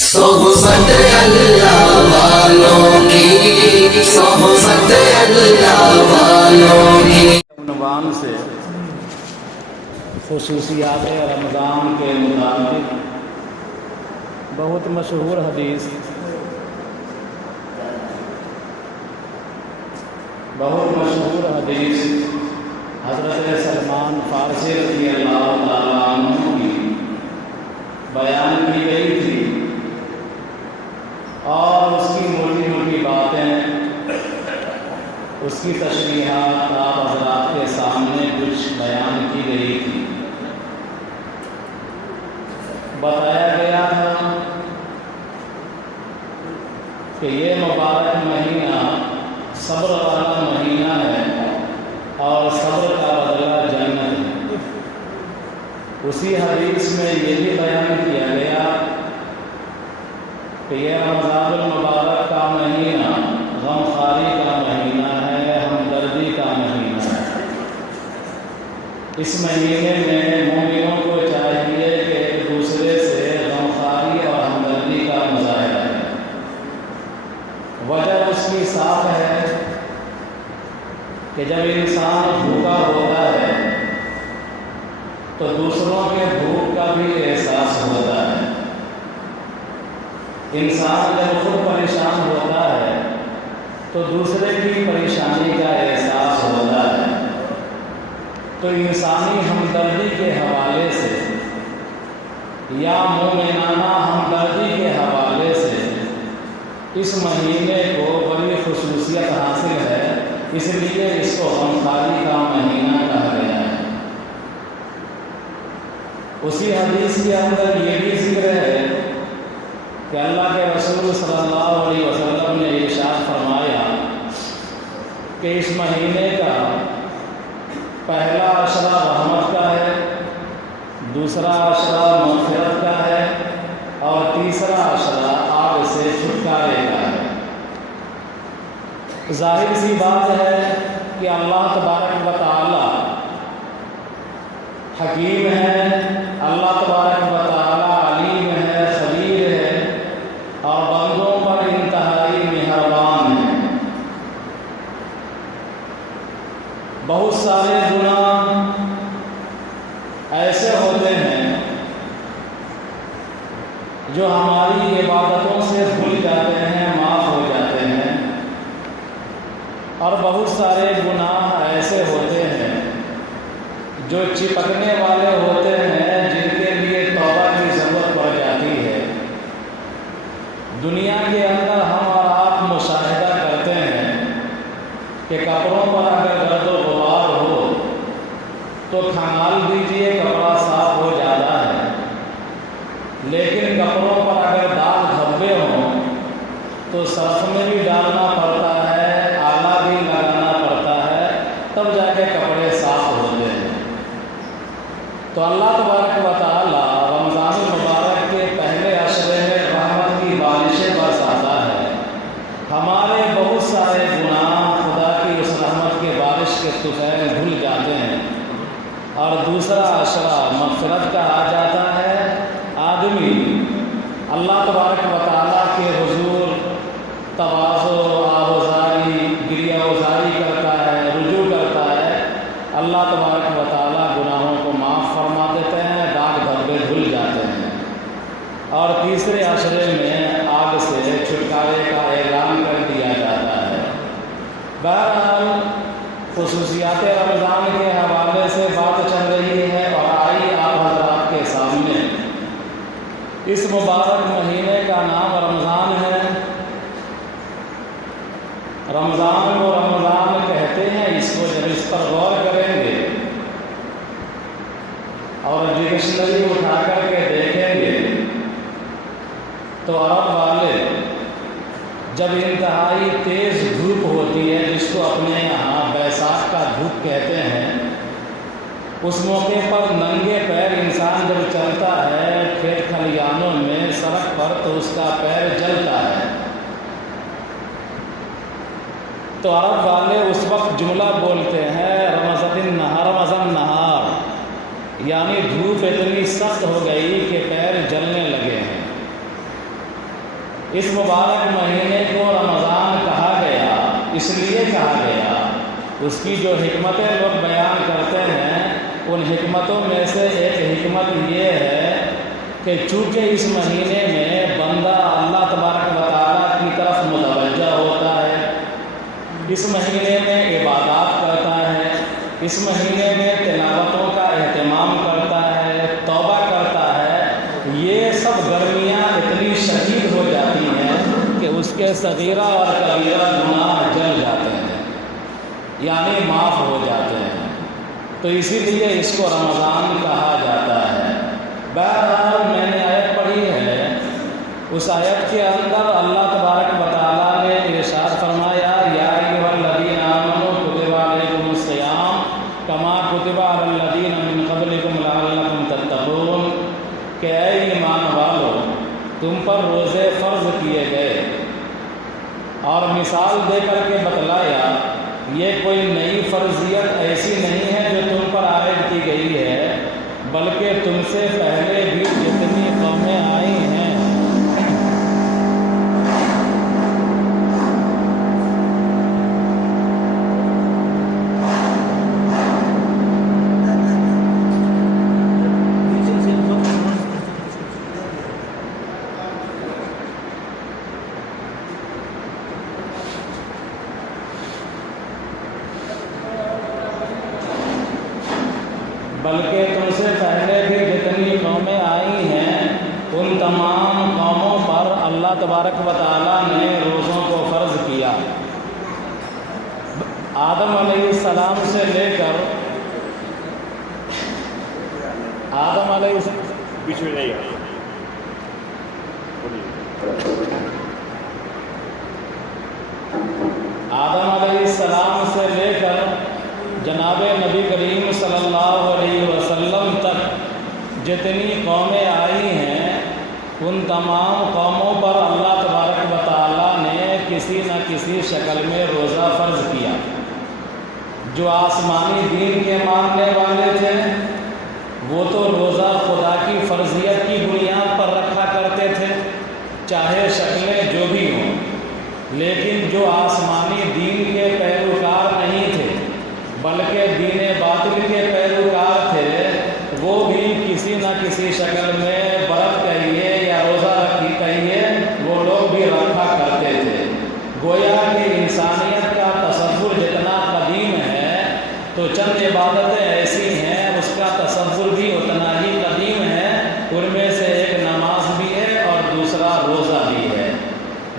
صحبت اللہ والوں کی، صحبت اللہ والوں کی عنوان سے خصوصیات رمضان کے متعلق بہت مشہور حدیث حضرت سلمان فارسی رضی اللہ تعالیٰ عنہ کی بیان کی گئی تھی، اور اس کی موٹی موٹی باتیں، اس کی تشریحات آپ حضرات کے سامنے کچھ بیان کی گئی تھی۔ بتایا گیا تھا کہ یہ مبارک مہینہ صبر والا مہینہ ہے اور صبر کا بدلہ جنت ہے۔ اسی حدیث میں یہ بھی بیان کیا گیا کہ یہ رمضان المبارک کا مہینہ غمخواری کا مہینہ ہے، ہمدردی کا مہینہ ہے۔ اس مہینے میں مومنوں کو چاہیے کہ ایک دوسرے سے غمخواری اور ہمدردی کا مظاہرہ کریں۔ وجہ اس کی صاف ہے کہ جب انسان بھوکا ہوتا ہے تو دوسروں کے بھوک کا بھی احساس ہوتا ہے۔ انسان جب خود پریشان ہوتا ہے تو دوسرے کی پریشانی کا احساس ہوتا ہے۔ تو انسانی ہمدردی کے حوالے سے یا مومنانہ ہمدردی کے حوالے سے اس مہینے کو بڑی خصوصیت حاصل ہے، اس لیے اس کو غمخواری کا مہینہ کہا گیا ہے۔ اسی حدیث کے اندر یہ بھی ذکر ہے کہ اللہ کے رسول صلی اللہ علیہ وسلم نے ارشاد فرمایا کہ اس مہینے کا پہلا عشرہ رحمت کا ہے، دوسرا عشرہ مغفرت کا ہے، اور تیسرا عشرہ آگ سے چھٹکارے کا ہے۔ ظاہر سی بات ہے کہ اللہ تبارک و تعالی حکیم ہے، اللہ تبارک و تعالی علیم ہے، خبیر ہے، اور بندوں پر انتہائی مہربان ہے۔ بہت سارے گناہ ایسے ہوتے ہیں جو ہماری عبادتوں سے بھول جاتے ہیں، معاف ہو جاتے ہیں، اور بہت سارے گناہ ایسے ہوتے ہیں جو چپکنے والے ہوتے ہیں، جن کے لیے توبہ کی ضرورت پڑ جاتی ہے۔ دنیا کے اندر ہم اور آپ مشاہدہ کرتے ہیں کہ کپڑوں پر اگر گرد و غبار ہو تو کھنگال دیجئے، کپڑا صاف ہو جاتا ہے، لیکن کپڑوں پر اگر داغ دھبے ہوں تو سرف میں بھی ڈالنا پڑتا ہے، آلہ بھی لگانا پڑتا ہے، تب جا کے کپڑے صاف ہوتے ہیں۔ تو اللہ تبارک و تعالی رمضان المبارک کے پہلے عشرے میں رحمت کی بارشیں برساتا ہے۔ ہمارے بہت سارے گناہ خدا کی اس رحمت کے بارش کے طفیل دھل جاتے ہیں، اور دوسرا عشرہ مغفرت کا آ جاتا ہے۔ آدمی اللہ تبارک و تعالیٰ کے حضور تواضع، آبوزاری، گریہ وزاری کرتا ہے، رجوع کرتا ہے، اللہ تبارک و تعالیٰ گناہوں کو معاف فرما دیتے ہیں، داغ دھبے دھل جاتے ہیں، اور تیسرے عشرے میں آگ سے چھٹکارے کا اعلان کر دیا جاتا ہے۔ بہرحال خصوصیات رمضان کے حوالے سے بات چل رہی ہے، اور آئی آپ حضرات کے سامنے اس مبارک مہینے کا نام رمضان ہے۔ رمضان کو رمضان کہتے ہیں، اس کو جب اس پر غور کریں گے اور ڈکشنری اٹھا کر کے دیکھیں گے تو عرب والے جب انتہائی تیز دھوپ ہوتی ہے، جس کو اپنے یہاں بیساکھ کا دھوپ کہتے ہیں، اس موقع پر ننگے پیر انسان جب چلتا ہے کھیت کھلیانوں میں سڑک پر تو اس کا پیر جلتا ہے۔ تو عرب والے اس وقت جملہ بولتے ہیں رمضان نہار، یعنی دھوپ اتنی سخت ہو گئی کہ پیر جلنے لگے ہیں۔ اس مبارک مہینے کو رمضان کہا گیا، اس لیے کہا گیا، اس کی جو حکمتیں لوگ بیان کرتے ہیں ان حکمتوں میں سے ایک حکمت یہ ہے کہ چونکہ اس مہینے میں بندہ اللہ تبارک و تعالیٰ کی طرف متوجہ ہوتا ہے، اس مہینے میں عبادات کرتا ہے، اس مہینے میں تلاوتوں کا اہتمام کرتا ہے، توبہ کرتا ہے، یہ سب گرمیاں اتنی شدید ہو جاتی ہیں کہ اس کے صغیرہ اور کبیرہ گناہ جل جاتے ہیں، یعنی معاف ہو جاتے ہیں، تو اسی لیے اس کو رمضان کہا جاتا ہے۔ بہرحال میں نے آیت پڑھی ہے، اس آیت کے اندر اللہ تبارک و تعالیٰ نے ارشاد فرمایا یا ایھا الذین آمنوا کتب علیکم الصیام کما کتب علی الذین من قبلکم لعلکم تتقون، کہ اے ایمان والو تم پر روزے فرض کیے گئے، اور مثال دے کر کے بتلایا یہ کوئی نئی فرضیت ایسی نہیں ہے جو تم پر عائد کی گئی ہے، بلکہ تم سے پہلے بھی جتنی قومیں آئی ہیں بلکہ تم سے پہلے بھی جتنی قومیں آئی ہیں ان تمام قوموں پر اللہ تبارک و تعالیٰ نے روزوں کو فرض کیا۔ آدم علیہ السلام سے لے کر آدم علیہ بیچ میں نہیں آدم علیہ السلام سے لے کر جناب نبی کریم صلی اللہ علیہ وسلم تک جتنی قومیں آئی ہیں ان تمام قوموں پر اللہ تبارک و تعالیٰ نے کسی نہ کسی شکل میں روزہ فرض کیا۔ جو آسمانی دین کے ماننے والے تھے وہ تو روزہ خدا کی فرضیت کی بنیاد پر رکھا کرتے تھے، چاہے شکلیں جو بھی ہوں، لیکن جو آسمانی دین کے پیروکار نہیں تھے بلکہ دین باطل کے پیروکار تھے، وہ بھی کسی نہ کسی شکل میں برت کہیے یا روزہ رکھی کہیے وہ لوگ بھی رکھا کرتے تھے۔ گویا کہ انسانیت کا تصور جتنا قدیم ہے تو چند عبادتیں ایسی ہیں اس کا تصور بھی اتنا ہی قدیم ہے، ان میں سے ایک نماز بھی ہے اور دوسرا روزہ بھی ہے۔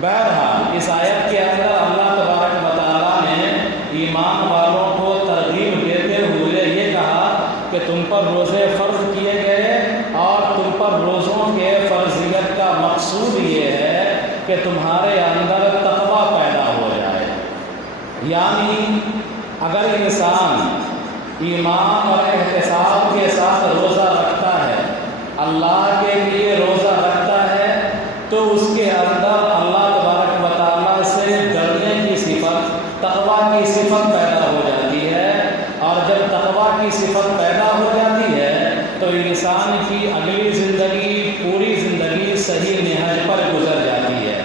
بہرحال اس آیت کے اندر اللہ تبارک و تعالیٰ نے ایمان والوں کو ترغیب دیتے ہوئے یہ کہا کہ تم پر روزے فرض کیے گئے اور تم پر روزوں کے فرضیت کا مقصود یہ ہے کہ تمہارے اندر تقویٰ پیدا ہو جائے، یعنی اگر انسان ایمان اور احتساب کے ساتھ روزہ رکھتا ہے، اللہ کے لیے روزہ رکھتا ہے، تو اس کے اندر اللہ تبارک و تعالیٰ سے ڈرنے کی صفت، تقویٰ کی صفت پیدا ہو جاتی ہے، اور جب تقویٰ کی صفت پیدا ہو جاتی ہے تو انسان کی اگلی زندگی پوری زندگی صحیح نہج پر گزر جاتی ہے۔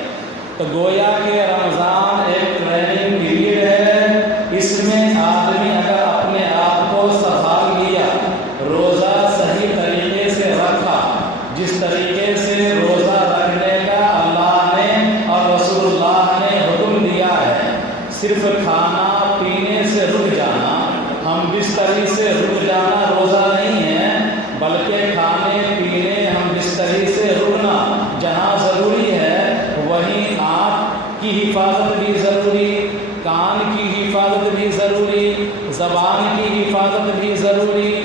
تو گویا کہ رمضان ایک ٹریننگ پیریڈ ہے، اس میں آدمی اگر اپنے آپ کو سنبھال لیا، روزہ صحیح طریقے سے رکھا، جس طریقے سے روزہ رکھنے کا اللہ نے اور رسول اللہ نے حکم دیا ہے، صرف کھانا پینے سے رک جانا، ہم بستری سے رک جانا روزہ نہیں ہے، بلکہ کھانے پینے ہم بستری سے رکنا جہاں ضروری ہے وہیں آنکھ کی حفاظت بھی ضروری، کان کی حفاظت بھی ضروری، زبان کی حفاظت بھی ضروری،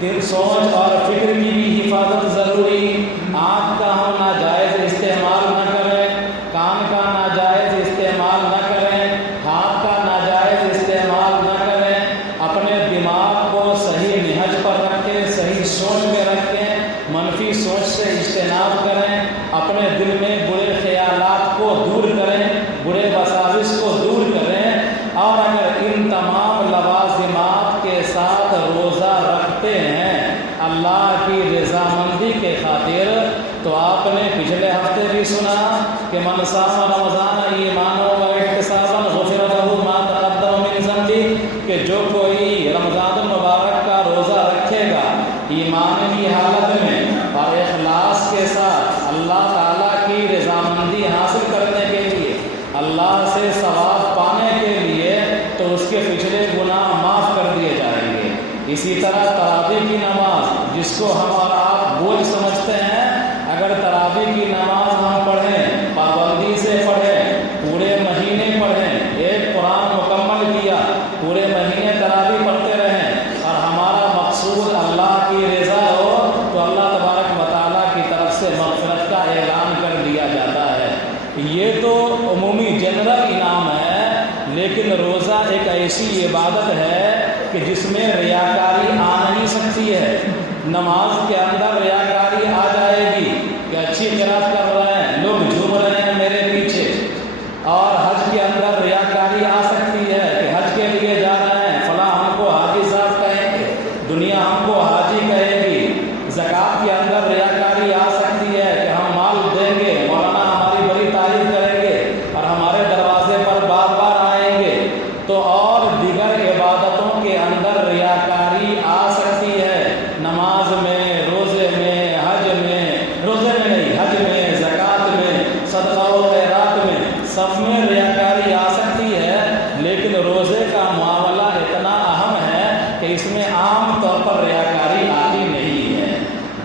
دل سوچ اور فکر کی بھی حفاظت ضروری، آنکھ کا ہم ناجائز استعمال نہ کریں، کان کا ناجائز استعمال نہ کریں، ہاتھ کا ناجائز استعمال نہ کریں، اپنے دماغ کو صحیح نہج پر رکھیں، صحیح سوچ میں رکھیں، منفی سوچ سے اجتناب کریں، اپنے دل میں برے خیالات کو دور کریں، برے وساوس کو دور کریں، اور اگر ان تمام لوازمات کے ساتھ روزہ رکھتے ہیں اللہ کی رضامندی کے خاطر، تو آپ نے پچھلے ہفتے باتیں بھی سنا کہ من صام رمضان ایمانا و احتسابا غفر له ما تقدم من ذنبه، کہ جو کوئی رمضان المبارک کا روزہ رکھے گا ایمان کی حالت میں اور اخلاص کے ساتھ اللہ تعالیٰ کی رضامندی حاصل کرنے کے لیے، اللہ سے ثواب پانے کے لیے، تو اس کے پچھلے گناہ معاف کر دیے جائیں گے۔ اسی طرح تراویح کی نماز، جس کو ہم اور آپ بوجھ سمجھتے ہیں، اگر تراویح کی نماز ہم پڑھیں، پابندی سے پڑھیں، پورے مہینے پڑھیں، ایک قرآن مکمل کیا، پورے مہینے تراویح پڑھتے رہیں، اور ہمارا مقصود اللہ کی رضا ہو، تو اللہ تبارک و تعالیٰ کی طرف سے مغفرت کا اعلان کر دیا جاتا ہے۔ یہ تو عمومی جنرل انعام ہے، لیکن روزہ ایک ایسی عبادت ہے کہ جس میں ریاکاری آ نہیں سکتی ہے۔ نماز کے اندر ریاکاری آ جائے گی کہ اچھی قرات کر رہے ہیں، لوگ جھوم رہے ہیں میرے پیچھے، اور حج کے اندر ریاکاری آ سکتی ہے کہ حج کے لیے جا رہے ہیں، فلاں ہم کو حاجی صاحب کہیں گے، دنیا ہم کو حاجی کہے گی۔ زکوٰۃ کے اندر ریاکاری آ سکتی ہے کہ ہم مال دیں گے، مولانا ہماری بڑی تعریف کریں گے اور ہمارے دروازے پر بار بار آئیں گے۔ تو اور دیگر عبادتوں کے اندر ریاکاری آ سکتی ہے، نماز میں، روزے میں، حج میں، روزے میں نہیں، حج میں، زکوٰۃ میں، صدقہ و خیرات میں، سب میں ریاکاری آ سکتی ہے۔ لیکن روزے کا معاملہ اتنا اہم ہے کہ اس میں عام طور پر ریاکاری آتی نہیں ہے۔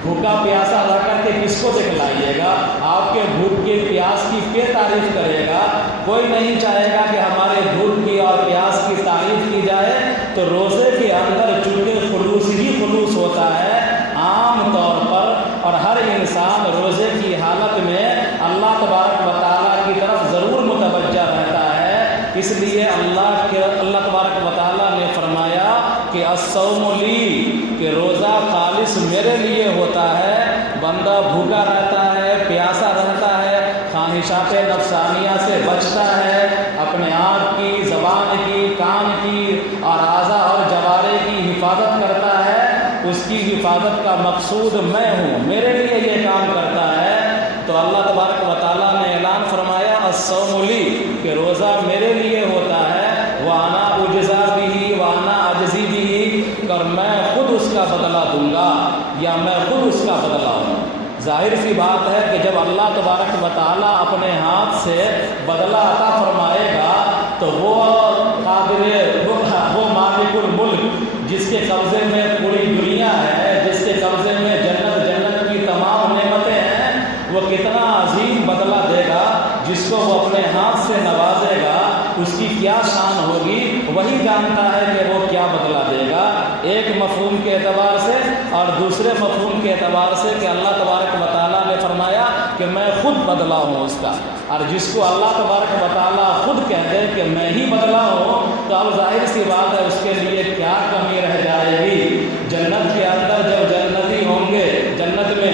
بھوکا پیاسا رہ کر کے کس کو دکھلائیے گا؟ آپ کے بھوک کے پیاس کی کیا تعریف کرے گا؟ کوئی نہیں چاہے گا کہ ہمارے بھوک کی اور پیاس کی تعریف کی جائے۔ تو روزے کے اندر چونکہ خلوص ہی خلوص ہوتا ہے عام طور پر، اور ہر انسان روزے کی حالت میں اللہ تبارک و تعالیٰ کی طرف ضرور متوجہ رہتا ہے۔ اس لیے اللہ تبارک و تعالیٰ نے فرمایا کہ الصوم لی، کہ روزہ خالص میرے لیے ہوتا ہے۔ بندہ بھوکا رہتا ہے، پیاسا رہتا ہے، خواہشات نفسانیہ سے بچتا ہے، اپنے آپ کی، زبان کی، کان کی اور اعضاء اور جوارے کی حفاظت کرتا ہے۔ اس کی حفاظت کا مقصود میں ہوں، میرے لیے یہ کام کرتا ہے۔ تو اللہ تبارک و تعالیٰ نے اعلان فرمایا الصوم لی، کہ روزہ میرے لیے ہوتا ہے، وَأَنَا أُجْزَىٰ بِهِ وَأَنَا أَجْزِي بِهِ، اور میں خود اس کا بدلہ دوں گا یا میں خود اس کا بدلہ ہوں۔ ظاہر سی بات ہے کہ جب اللہ تبارک و تعالیٰ اپنے ہاتھ سے بدلہ عطا فرمائے گا تو وہ قادر، وہ مالک الملک، جس کے قبضے میں پوری دنیا ہے، جس کے قبضے میں جنت کی تمام نعمتیں ہیں، وہ کتنا عظیم بدلہ دے گا۔ جس کو وہ اپنے ہاتھ سے نوازے گا اس کی کیا شان ہوگی، وہی جانتا ہے کہ وہ کیا بدلہ دے گا، ایک مفہوم کے اعتبار سے، اور دوسرے مفہوم کے اعتبار سے کہ اللہ تبارک و تعالیٰ نے فرمایا کہ میں خود بدلہ ہوں اس کا۔ اور جس کو اللہ تبارک و تعالیٰ خود کہہ دے کہ میں ہی بدلہ ہوں، تو اب ظاہر سی بات ہے اس کے لیے کیا کمی رہ جائے گی۔ جنت کے اندر جب جنتی ہوں گے، جنت میں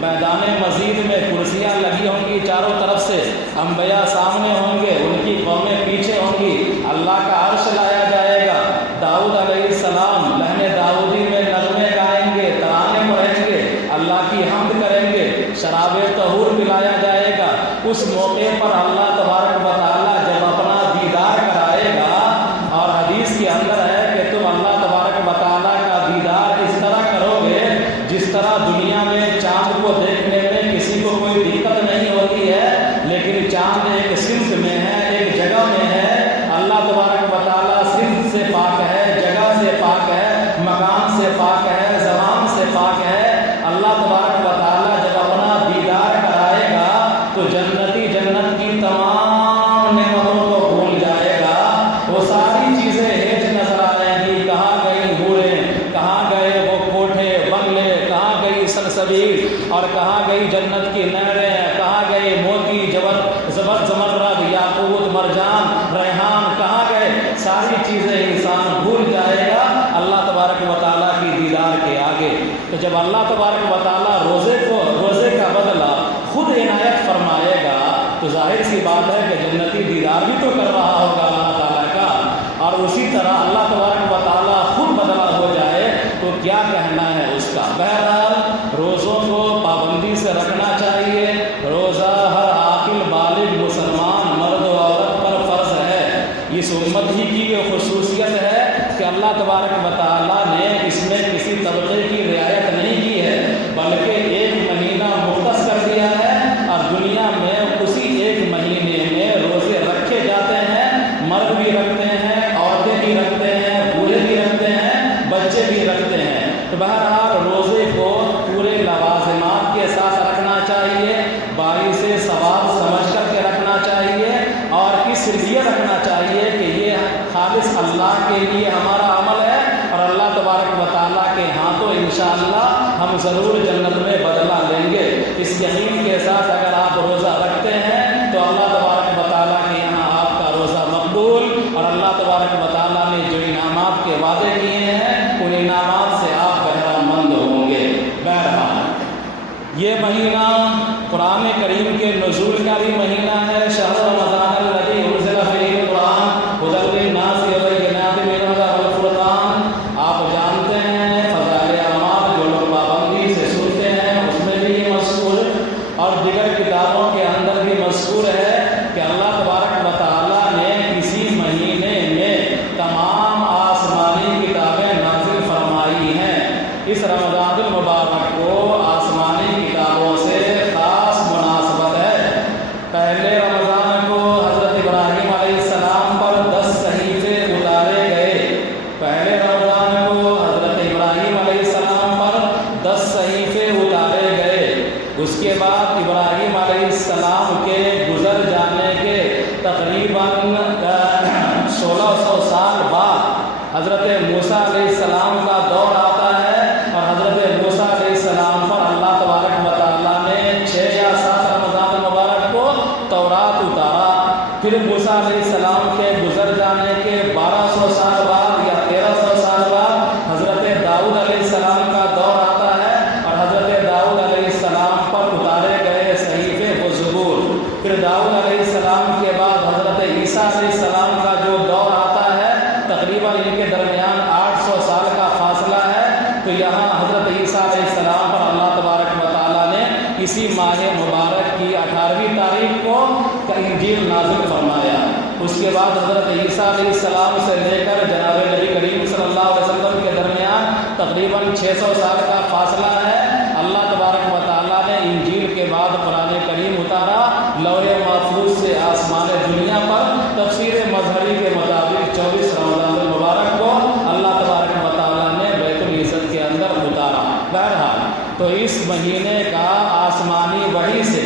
میدان مزید میں کرسیاں لگی ہوں گی چاروں طرف سے، انبیاء سامنے ہوں گے، ان کی قومیں پیچھے ہوں گی، اللہ کا عرش لایا جائے گا، داؤد علیہ السلام لہن داؤدی میں نغمے گائیں گے، ترانے پڑھیں گے، اللہ کی حمد کریں گے، شراب طہور پلایا جائے گا۔ اس موقع پر اللہ تبارک و تعالیٰ جب اپنا دیدار کرائے گا، اور حدیث کے اندر ہے کہ تم اللہ تبارک و تعالیٰ کا دیدار اس طرح کرو گے جس طرح دنیا میں چاند کو دیکھنے میں کسی کو کوئی دقت نہیں ہوتی ہے، لیکن چاند ایک صنف میں ہے، ایک جگہ میں ہے، اللہ تبارک و تعالیٰ صنف سے پاک ہے، جگہ سے پاک ہے، مکان سے پاک ہے، زمان سے پاک ہے۔ اللہ تبارک و تعالیٰ جب اپنا دیدار کرائے گا تو جنتی جنت کی تمام نعمتوں کو بھول جائے گا، وہ ساری چیزیں ہیچ نظر آئیں گی، کہاں گئی حوریں، کہاں گئے وہ کوٹھے بنگلے، کہاں گئی سلسبیل، اور کہاں گئی جنت کی نہریں، کہاں گئے موتی زمرد یاقوت مرجان ریحان، کہاں گئے، ساری چیزیں انسان بھول جائے گا اللہ تبارک و تعالیٰ کی دیدار کے آگے۔ تو جب اللہ تبارک و تعالیٰ روزے کا بدلہ خود عنایت فرمائے گا تو ظاہر سی بات ہے کہ جنتی دیدار بھی تو کر رہا ہوگا اللہ تعالیٰ کا، اور اسی طرح اللہ تبارک و تعالیٰ خود بدلہ ہو جائے تو کیا کہنا ہے اس کا۔ بہرحال روزوں کو پابندی سے رکھنا چاہیے، روزہ امت ہی کی یہ خصوصیت ہے کہ اللہ تبارک و تعالیٰ نے اس میں کسی طبقے کی رعایت نہیں کی ہے، بلکہ ایک مہینہ مختص کر دیا ہے، اور دنیا میں اسی ایک مہینے میں روزے رکھے جاتے ہیں، مرد بھی رکھتے ہیں، عورتیں بھی رکھتے ہیں، بوڑھے بھی رکھتے ہیں، بچے بھی رکھتے ہیں۔ تو بہرحال روزے کو پورے لوازمات کے ساتھ رکھنا چاہیے، باعث ثواب سمجھ کر کے رکھنا چاہیے، اور اس لیے رکھنا چاہیے کہ یہ خالص اللہ کے لیے ہمارا عمل ہے، اور اللہ تبارک و تعالیٰ کے ہاں تو انشاءاللہ ہم ضرور جنت میں بدلہ لیں گے۔ اس یقین کے ساتھ اگر آپ روزہ رکھتے ہیں تو اللہ تبارک و تعالیٰ کے یہاں آپ کا روزہ مقبول، اور اللہ تبارک و تعالیٰ نے جو انعامات کے وعدے کیے ہیں ان انعامات سے آپ بہرہ مند ہوں گے۔ بہرحال یہ مہینہ قرآن کریم کے نزول کا بھی مہینہ ہے۔ شہر رمضان الذی انزل فیہ القرآن ھدی للناس وبینات من الھدی والفرقان۔ آپ جانتے ہیں فضائل اعمال جو لوگ پابندی سے سنتے ہیں اس میں بھی یہ مذکور، اور دیگر کتابوں کے اندر بھی مذکور ہے کہ اللہ تبارک و تعالیٰ نے اسی مہینے میں تمام آسمانی کتابیں نازل فرمائی ہیں۔ اس رمضان المبارک کو آسمانی کتابوں سے خاص مناسبت ہے۔ پہلے رمضان کو حضرت ابراہیم علیہ السلام پر 10 صحیفے اتارے گئے۔ پہلے رمضان کو حضرت ابراہیم علیہ السلام پر 10 صحیفے اتارے گئے۔ اس کے بعد ابراہیم علیہ السلام کے گزر جانے کے تقریباً 1600 سال بعد حضرت موسیٰ علیہ السلام کا دور آتا ہے، اور حضرت موسیٰ علیہ السلام پر اللہ تبارک و تعالیٰ نے 6 یا 7 رمضان مبارک کو تورات اتارا۔ پھر موسیٰ علیہ السلام کے گزر جانے کے 1200 سال بعد یا 1300 سال بعد حضرت داؤد علیہ السلام کا دور آتا ہے، اور حضرت داؤد علیہ السلام پر اتارے گئے صحیفے و زبور۔ پھر داؤد علیہ السلام کے بعد حضرت عیسیٰ علیہ السلام کا جو دور آتا ہے، تقریباً ان کے درمیان 800 سال کا فاصلہ ہے۔ تو یہاں حضرت عیسیٰ علیہ السلام پر اللہ تبارک و تعالیٰ نے اسی ماہ مبارک کی 18ویں تاریخ کو انجیل نازل فرمایا۔ اس کے بعد حضرت عیسیٰ علیہ السلام سے لے کر جناب نبی کریم صلی اللہ علیہ وسلم کے درمیان تقریباً 600 سال کا فاصلہ ہے۔ اللہ تبارک و تعالیٰ نے انجیل کے بعد قرآن کریم اتارا، لوح محفوظ سے آسمان دنیا پر تفسیر مظہری کے مطابق 24 رمضان المبارک کو اللہ تبارک و تعالیٰ نے بیت العزت کے اندر اتارا۔ بہرحال تو اس مہینے کا آسمانی وحی سے،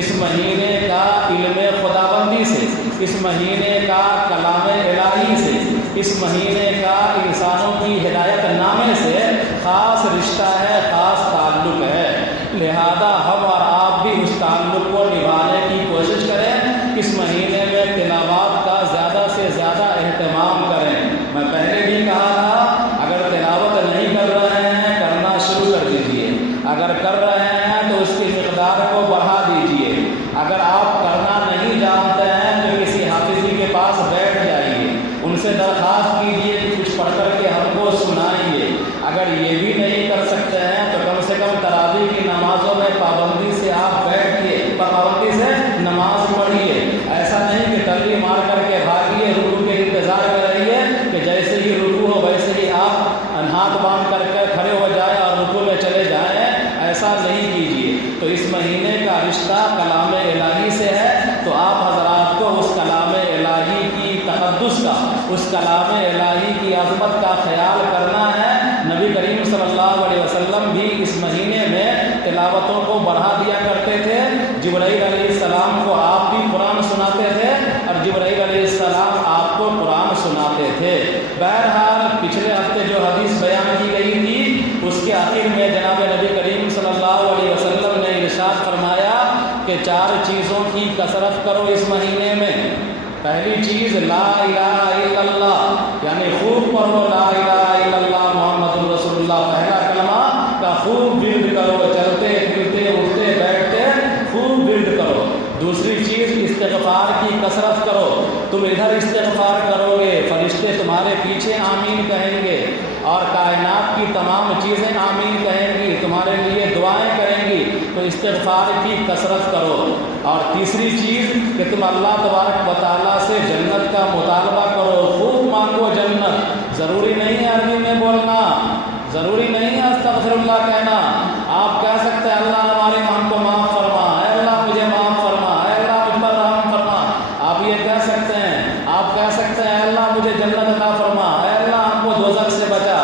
اس مہینے کا علم خداوندی سے، اس مہینے کا کلام الہی سے، اس مہینے کا انسانوں کی ہدایت نامے سے خاص رشتہ ہے، خاص تعلق ہے۔ لہذا ہم اور آپ بھی اس تعلق کو نبھانے کی کوشش کریں، اس مہینے میں تلاوات کا زیادہ سے زیادہ اہتمام کریں۔ میں پہلے بھی کہا تھا اگر تلاوت نہیں کر رہے ہیں کرنا شروع کر دیجئے، اگر کر رہے ہیں تو اس کی مقدار کو بڑھا دیجئے، اگر آپ کرنا نہیں جانتے ہیں تو کسی حافظ کے پاس بیٹھ جائیے، ان سے درخواست کیجئے کہ کچھ پڑھ کر کے ہم کو سنائیے۔ اگر یہ بھی نہیں کر سکتے ہیں تو کم سے کم تراویح کی نمازوں میں پابندی سے آپ بیٹھیے، پابندی سے نماز پڑھیے۔ ایسا نہیں کہ ترلی مار کر کے بھاگیے، رکوع کے انتظار میں رہیے کہ جیسے ہی رکوع ہو ویسے ہی آپ ہاتھ باندھ کر کے کھڑے ہو جائیں اور رکوع میں چلے جائیں، ایسا نہیں کیجیے۔ تو اس مہینے کا رشتہ کلام الہی سے ہے، تو آپ حضرات کو اس کلام الہی کی تقدس کا، اس کلام الہی کی عظمت کا خیال کرنا ہے۔ نبی کریم صلی اللہ علیہ وسلم بھی اس مہینے میں تلاوتوں کو بڑھا دیا کرتے تھے۔ جبرائیل علیہ السلام کو آپ بھی قرآن سناتے تھے، اور جبرائیل علیہ السلام آپ کو قرآن سناتے تھے۔ بہرحال پچھلے ہفتے جو حدیث بیان کی گئی تھی اس کے آخر میں جناب نبی کریم صلی اللہ علیہ وسلم نے ارشاد فرمایا کہ 4 چیزوں کی کثرت کرو اس مہینے میں۔ پہلی چیز لا الہ الا اللہ، یعنی خوب پڑھو لا الہ الا اللہ محمد رسول اللہ، پہلا کلمہ کا خوب ورد کرو، چلتے پھرتے اٹھتے بیٹھتے خوب ورد کرو۔ دوسری چیز استغفار کی کثرت کرو، تم ادھر استغفار کرو گے فرشتے تمہارے پیچھے آمین کہیں گے، اور کائنات کی تمام چیزیں آمین کہیں گی، تمہارے لیے دعائیں کریں گی، تو استغفار کی کثرت کرو۔ اور تیسری چیز کہ تم اللہ تبارک و تعالیٰ سے جنت کا مطالبہ کرو، خوب مانگو جنت۔ ضروری نہیں ہے عربی میں بولنا، ضروری نہیں ہے استغفر اللہ کہنا۔ آپ کہہ سکتے ہیں اللہ ہمارے ہم کو معاف فرما، اے اللہ مجھے معاف فرما، اے اللہ مجھ پر رحم فرما، آپ یہ کہہ سکتے ہیں۔ آپ کہہ سکتے ہیں اے اللہ مجھے جنت عطا فرما، اے اللہ ہم کو دوزخ سے بچا۔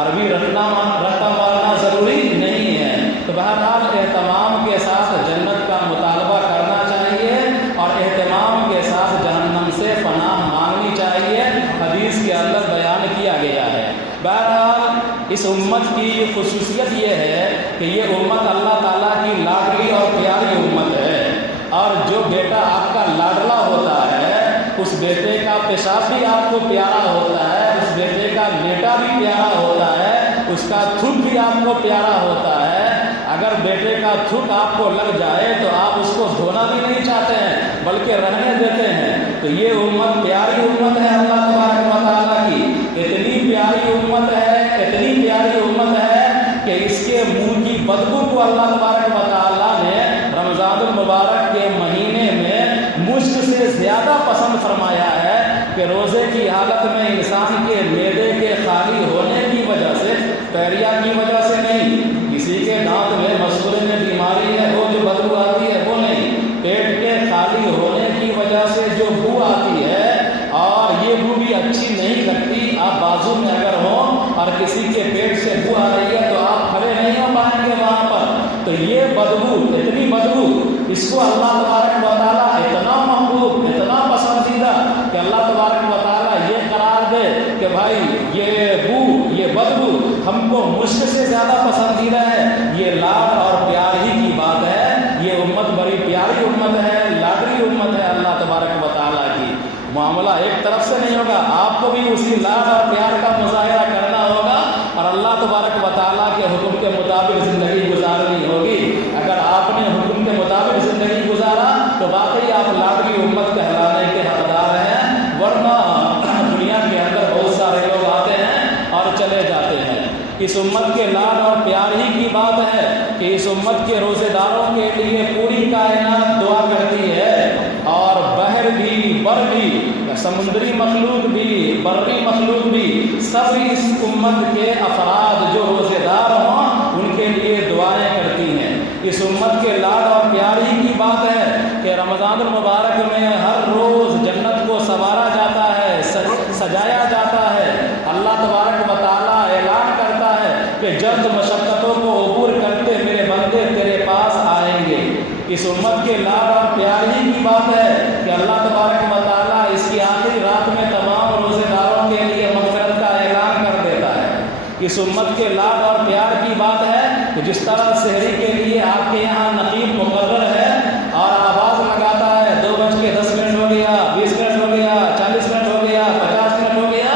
عربی رٹنا مارنا ضروری نہیں ہے۔ تو بہرحال اہتمام کے ساتھ جنت کا مطالبہ کرنا چاہیے اور اہتمام کے ساتھ جہنم سے پناہ مانگنی چاہیے، حدیث کے اندر بیان کیا گیا ہے۔ بہرحال اس امت کی خصوصیت یہ ہے کہ یہ امت اللہ تعالیٰ کی لاڈلی اور پیاری امت ہے، اور جو بیٹا آپ کا لاڈلا ہوتا ہے اس بیٹے کا پیشاب بھی آپ کو پیارا ہوتا ہے، اس بیٹے کا لیٹا بھی پیارا ہوتا ہے، اس کا تھوک بھی آپ کو پیارا ہوتا ہے۔ اگر بیٹے کا تھوک آپ کو لگ جائے تو آپ اس کو دھونا بھی نہیں چاہتے ہیں بلکہ رہنے دیتے ہیں۔ تو یہ امت پیاری امت ہے اللہ تبارک و تعالیٰ کی، اتنی پیاری امت ہے، اتنی پیاری امت ہے کہ اس کے منہ کی بدبو کو اللہ تبارک و تعالیٰ نے رمضان المبارک کے مہینے میں مشک سے زیادہ پسند فرمایا ہے کہ روزے کی حالت میں انسان کے معدے کے خالی ہونے کی وجہ سے، پیریا کی وجہ سے نہیں، کسی کے دانت میں مسورے میں بیماری ہے وہ جو بدبو آتی ہے وہ نہیں، پیٹ کے خالی ہونے کی وجہ سے جو بو آتی ہے، اور یہ بو بھی اچھی نہیں لگتی۔ آپ بازو میں اگر ہوں اور کسی کے پیٹ سے بو آ رہی ہے تو آپ کھڑے نہیں ہو پائیں گے وہاں پر۔ تو یہ بدبو، اتنی بدبو، اس کو اللہ تبارک و تعالیٰ اتنا محبوب، اتنا پسندیدہ کہ اللہ تبارک و تعالیٰ یہ قرار دے کہ بھائی یہ بو، یہ بدبو ہم کو مشک سے زیادہ پسندیدہ ہے۔ یہ لاڈ اور پیار ہی کی بات ہے۔ یہ امت بڑی پیاری امت ہے، لاڈلی امت ہے اللہ تبارک و تعالیٰ کی۔ معاملہ ایک طرف سے نہیں ہوگا، آپ کو بھی اسی لاڈ اور پیار کا مظاہرہ کرنا ہوگا اور اللہ تبارک و تعالیٰ کے حکم کے مطابق زندگی گزارنی ہوگی۔ اگر آپ نے حکم کے مطابق زندگی گزارا تو واقعی آپ لاڈلی امت کہلانے کے حقدار ہیں، ورنہ دنیا کے اندر بہت سارے لوگ آتے ہیں اور چلے جاتے ہیں۔ اس امت کے لاڈ اور پیار ہی کی بات ہے کہ اس امت کے روزے داروں کے لیے پوری کائنات دعا کرتی ہے، اور بحر بھی، بر بھی، سمندری مخلوق بھی، بری مخلوق بھی، سب اس امت کے افراد جو روزے دار ہوں ان کے لیے دعائیں کرتی ہیں۔ اس امت کے لاڈ اور پیاری کی بات ہے کہ رمضان المبارک میں ہر روز جنت کو سنوارا جاتا ہے، سجایا جاتا ہے۔ اللہ تبارک و تعالیٰ اعلان کرتا ہے کہ جلد مشقتوں کو عبور کرتے میرے بندے تیرے پاس آئیں گے۔ اس امت کے لاڈ اور پیار ہی کی بات ہے کہ اللہ تبارک و تعالیٰ اس کی آخری رات میں تمام روزے داروں کے لیے مغفرت کا اعلان کر دیتا ہے۔ اس امت کے لاڈ اور پیار کی بات ہے کہ جس طرح سحری کے لیے آپ کے یہاں نقیب مقرر ہے اور آواز لگاتا ہے 2:10 ہو گیا، 20 منٹ ہو گیا، 40 منٹ ہو گیا، 50 منٹ ہو گیا،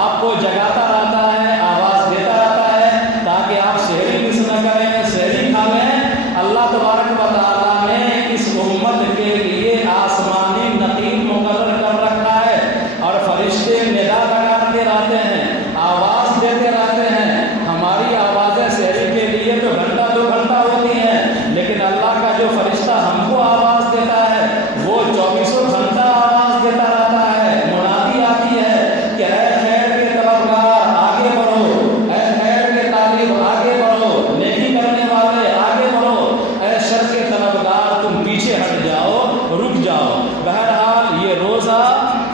آپ کو جگاتا رہتا ہے، آواز دیتا رہتا ہے تاکہ آپ سحری مس نہ کریں، سحری کھا لیں۔ اللہ تبارک و تعالیٰ نے اس امت کے لیے آسمانی نقیب مقرر کر رکھا ہے، اور فرشتے ندا لگاتے رہتے ہیں، آواز دیتے رہتے ہیں۔ ہماری آوازیں سحری کے لیے تو گھنٹہ 2 گھنٹہ ہوتی ہیں، لیکن اللہ کا جو فرشتہ ہم کو آواز دیتا ہے وہ 24 گھنٹہ آواز دیتا رہتا ہے۔ منادی آتی ہے کہ اے خیر کے طلبگار آگے بڑھو، اے خیر کے طالب آگے بڑھو، نیکی کرنے والے آگے بڑھو، اے شر کے طلبگار تم پیچھے ہٹ جاؤ، رک جاؤ۔ بہرحال یہ روزہ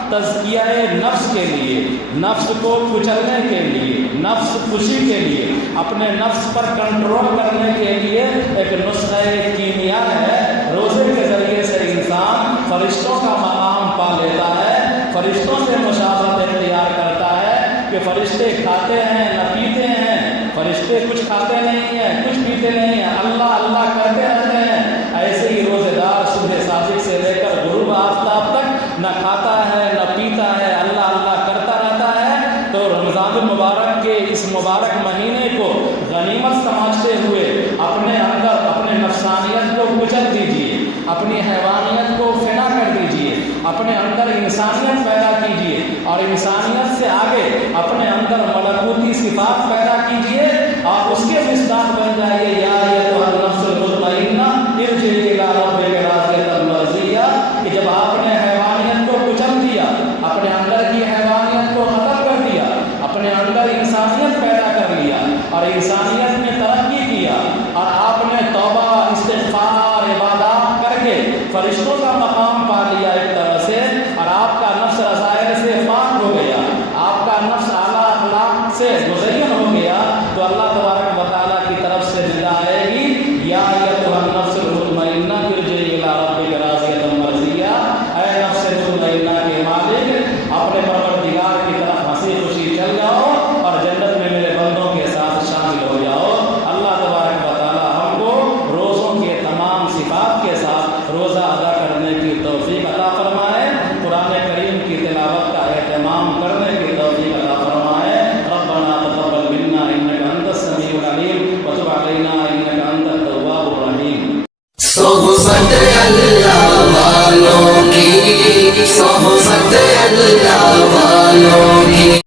تزکیہ نفس کے لیے، نفس کو کچلنے کے لیے، نفس خوشی کے لیے، اپنے نفس پر کنٹرول کرنے کے لیے ایک نسخہ کیمیا ہے۔ روزے کے ذریعے سے انسان فرشتوں کا مقام پا لیتا ہے، فرشتوں سے مشابہت اختیار کرتا ہے کہ فرشتے کھاتے ہیں نہ پیتے ہیں، فرشتے کچھ کھاتے نہیں ہیں، کچھ پیتے نہیں ہیں، اللہ اللہ کرتے رہتے ہیں۔ ایسے ہی روزے دار صبح صادق سے لے کر غروب آفتاب تک نہ کھاتا ہے نہ پیتا ہے، اللہ اللہ کرتا رہتا ہے۔ تو رمضان المبارک کے اس مبارک مہینے کو غنیمت سمجھتے ہوئے اپنے اندر اپنے نفسانیت کو کچل دیجیے، اپنی حیوانیت کو فنا کر دیجیے، اپنے اندر انسانیت پیدا کیجیے اور انسانیت سے آگے اپنے اندر ملکوتی صفات پیدا کیجئے اور اس کے مصداق بن جائیے. یا ایھا النفس المطمئنہ ارجعی الی ربک راضیۃ مرضیہ. کہ جب آپ نے حیوانیت کو کچل دیا، اپنے اندر کی حیوانیت کو ختم کر دیا، اپنے اندر انسانیت پیدا کر لیا اور انسانیت میں ترقی کیا، اور آپ نے توبہ استغفار عبادات کر کے فرشتوں کا مقام پا لیا ایک طرح سے، اور آپ کا نفس رذائل سے پاک ہو گیا، آپ کا نفس اعلیٰ اخلاق سے مزین ہو گیا، تو اللہ تبارک و تعالیٰ کی طرف سے ندا آئے گی. یا ایھا النفس المطمئنہ ارجعی الی ربک راضیۃ مرضیہ. اے نفس مطمئنہ کے مالک، اپنے پروردگار کی طرف ہنسی خوشی چل جاؤ اور جنت میں میرے بندوں کے ساتھ شامل ہو جاؤ. اللہ تبارک و تعالیٰ ہم کو روزوں کے تمام صفات کے ساتھ روزہ ادا کرنے کی توفیق عطا فرمائے، قرآن کریم کی تلاوت کا اہتمام کرنے کی توفیق عطا فرمائے. ربنا تقبل منا انک انت السمیع العلیم وتب علینا انک انت التواب الرحیم. صحبت اللہ والوں کی، صحبت اللہ والوں